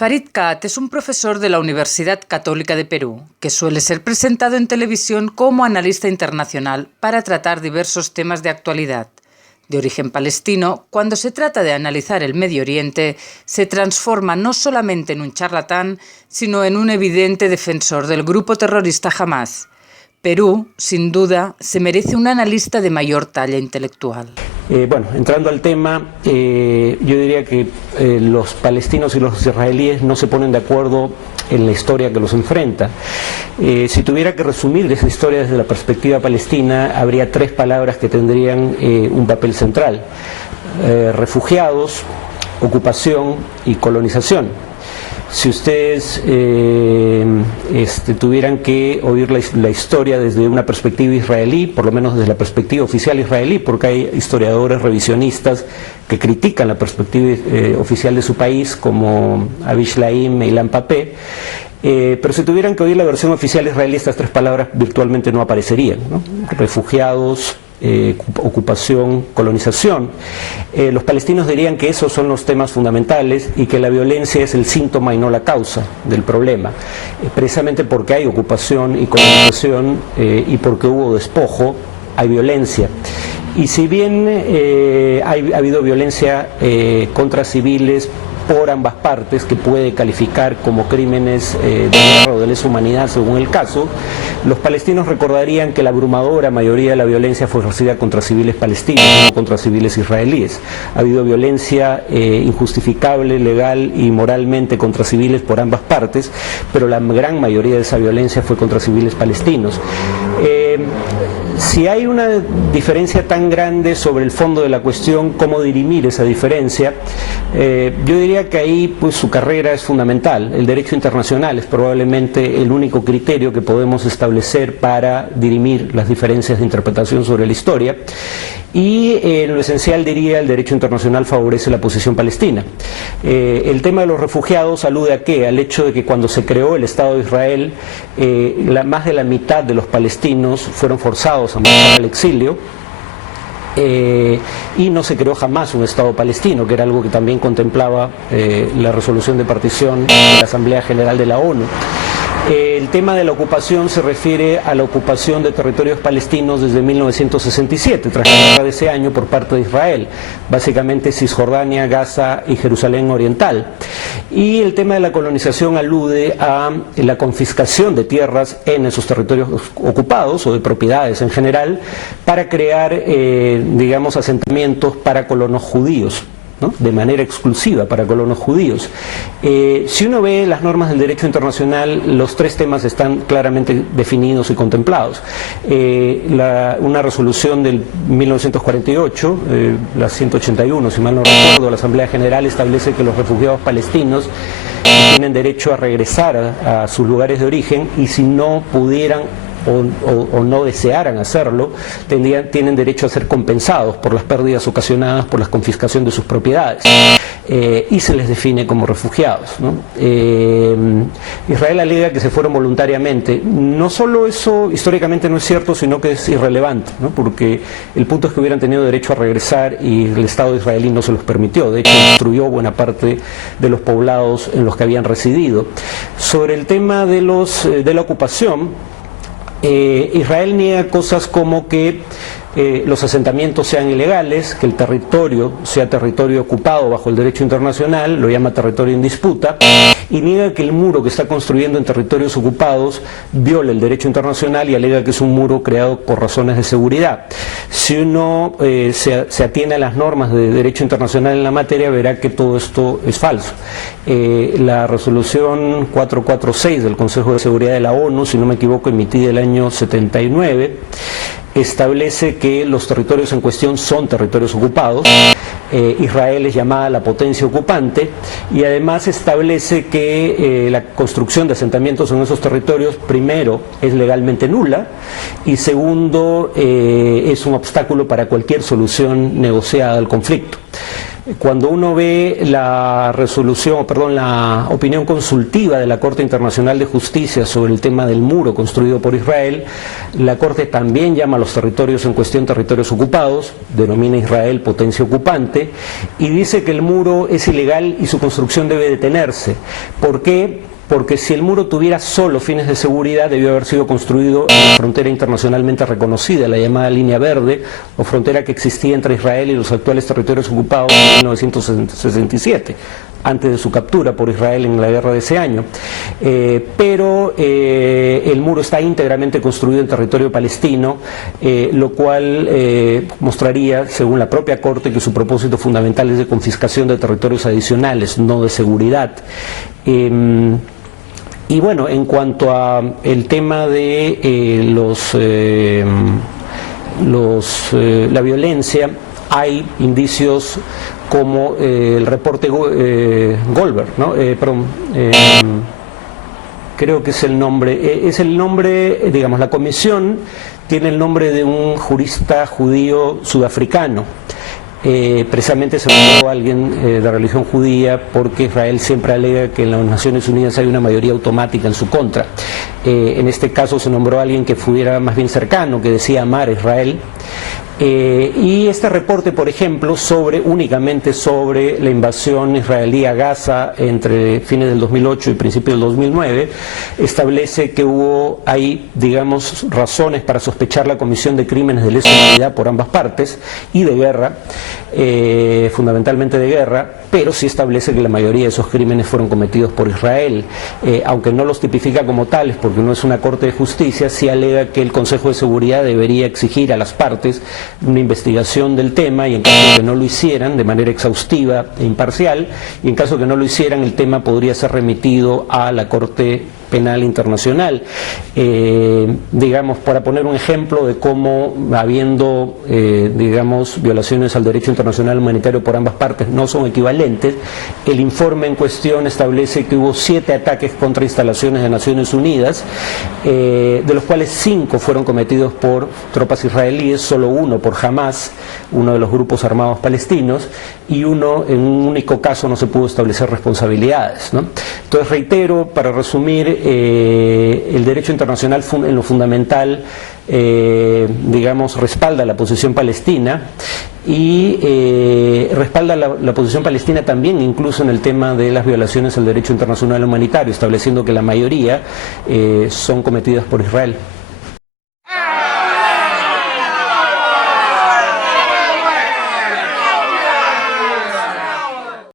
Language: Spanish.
Farid Kat es un profesor de la Universidad Católica de Perú, que suele ser presentado en televisión como analista internacional para tratar diversos temas de actualidad. De origen palestino, cuando se trata de analizar el Medio Oriente, se transforma no solamente en un charlatán, sino en un evidente defensor del grupo terrorista Hamás. Perú, sin duda, se merece un analista de mayor talla intelectual. Bueno, entrando al tema, yo diría que los palestinos y los israelíes no se ponen de acuerdo en la historia que los enfrenta. Si tuviera que resumir esa historia desde la perspectiva palestina, habría tres palabras que tendrían un papel central: refugiados, ocupación y colonización. Si ustedes tuvieran que oír la historia desde una perspectiva israelí, por lo menos desde la perspectiva oficial israelí, porque hay historiadores revisionistas que critican la perspectiva oficial de su país, como Avish Laim e Ilan Papé, pero si tuvieran que oír la versión oficial israelí, estas tres palabras virtualmente no aparecerían, ¿no? Refugiados, ocupación, colonización. Los palestinos dirían que esos son los temas fundamentales y que la violencia es el síntoma y no la causa del problema, precisamente porque hay ocupación y colonización y porque hubo despojo, hay violencia. Y si bien ha habido violencia contra civiles por ambas partes, que puede calificar como crímenes de guerra o de lesa humanidad según el caso, los palestinos recordarían que la abrumadora mayoría de la violencia fue ejercida contra civiles palestinos, no contra civiles israelíes. Ha habido violencia injustificable, legal y moralmente contra civiles por ambas partes, pero la gran mayoría de esa violencia fue contra civiles palestinos. Si hay una diferencia tan grande sobre el fondo de la cuestión, ¿cómo dirimir esa diferencia? Yo diría que ahí pues su carrera es fundamental. El derecho internacional es probablemente el único criterio que podemos establecer para dirimir las diferencias de interpretación sobre la historia. Y en lo esencial diría el derecho internacional favorece la posición palestina. El tema de los refugiados alude a ¿qué? Al hecho de que cuando se creó el Estado de Israel, más de la mitad de los palestinos fueron forzados a marchar al exilio. Y no se creó jamás un Estado palestino, que era algo que también contemplaba la resolución de partición de la Asamblea General de la ONU. El tema de la ocupación se refiere a la ocupación de territorios palestinos desde 1967, tras la guerra de ese año por parte de Israel, básicamente Cisjordania, Gaza y Jerusalén Oriental. Y el tema de la colonización alude a la confiscación de tierras en esos territorios ocupados o de propiedades en general para crear, digamos, asentamientos para colonos judíos, ¿no? De manera exclusiva para colonos judíos. Si uno ve las normas del derecho internacional, los tres temas están claramente definidos y contemplados. Una resolución del 1948, la 181, si mal no recuerdo, la Asamblea General establece que los refugiados palestinos tienen derecho a regresar a sus lugares de origen, y si no pudieran o no desearan hacerlo, tienen derecho a ser compensados por las pérdidas ocasionadas por la confiscación de sus propiedades, y se les define como refugiados, ¿no? Israel alega que se fueron voluntariamente. No solo eso históricamente no es cierto, sino que es irrelevante, ¿no? Porque el punto es que hubieran tenido derecho a regresar y el Estado israelí no se los permitió. De hecho, destruyó buena parte de los poblados en los que habían residido. Sobre el tema de la ocupación, Israel niega cosas como que los asentamientos sean ilegales, que el territorio sea territorio ocupado bajo el derecho internacional, lo llama territorio en disputa, y niega que el muro que está construyendo en territorios ocupados viola el derecho internacional y alega que es un muro creado por razones de seguridad. Si uno se atiene a las normas de derecho internacional en la materia, verá que todo esto es falso. La resolución 446 del Consejo de Seguridad de la ONU, si no me equivoco, emitida el año 79, establece que los territorios en cuestión son territorios ocupados. Israel es llamada la potencia ocupante, y además establece que la construcción de asentamientos en esos territorios, primero, es legalmente nula, y segundo, es un obstáculo para cualquier solución negociada al conflicto. Cuando uno ve la resolución, perdón, la opinión consultiva de la Corte Internacional de Justicia sobre el tema del muro construido por Israel, la Corte también llama a los territorios en cuestión territorios ocupados, denomina a Israel potencia ocupante y dice que el muro es ilegal y su construcción debe detenerse. ¿Por qué? Porque si el muro tuviera solo fines de seguridad, debió haber sido construido en la frontera internacionalmente reconocida, la llamada Línea Verde, o frontera que existía entre Israel y los actuales territorios ocupados en 1967, antes de su captura por Israel en la guerra de ese año. Pero el muro está íntegramente construido en territorio palestino, lo cual mostraría, según la propia Corte, que su propósito fundamental es de confiscación de territorios adicionales, no de seguridad. Y bueno, en cuanto a el tema de la violencia, hay indicios como el reporte Goldberg, ¿no? Creo que es el nombre, digamos, la comisión tiene el nombre de un jurista judío sudafricano. Precisamente se nombró a alguien de religión judía porque Israel siempre alega que en las Naciones Unidas hay una mayoría automática en su contra. En este caso se nombró a alguien que fuera más bien cercano, que decía amar a Israel. Y este reporte, por ejemplo, únicamente sobre la invasión israelí a Gaza entre fines del 2008 y principios del 2009, establece que hubo ahí, digamos, razones para sospechar la comisión de crímenes de lesa humanidad por ambas partes y de guerra, fundamentalmente de guerra, pero sí establece que la mayoría de esos crímenes fueron cometidos por Israel, aunque no los tipifica como tales porque no es una corte de justicia, sí alega que el Consejo de Seguridad debería exigir a las partes una investigación del tema y en caso de que no lo hicieran de manera exhaustiva e imparcial, y en caso de que no lo hicieran el tema podría ser remitido a la Corte Penal Internacional. Digamos, para poner un ejemplo de cómo habiendo, digamos, violaciones al derecho internacional humanitario por ambas partes no son equivalentes, el informe en cuestión establece que hubo 7 ataques contra instalaciones de Naciones Unidas, de los cuales 5 fueron cometidos por tropas israelíes, solo uno por Hamas, uno de los grupos armados palestinos, y en un único caso no se pudo establecer responsabilidades, ¿no? Entonces reitero, para resumir, el derecho internacional en lo fundamental, digamos, respalda la posición palestina y respalda la posición palestina también incluso en el tema de las violaciones al derecho internacional humanitario, estableciendo que la mayoría son cometidas por Israel.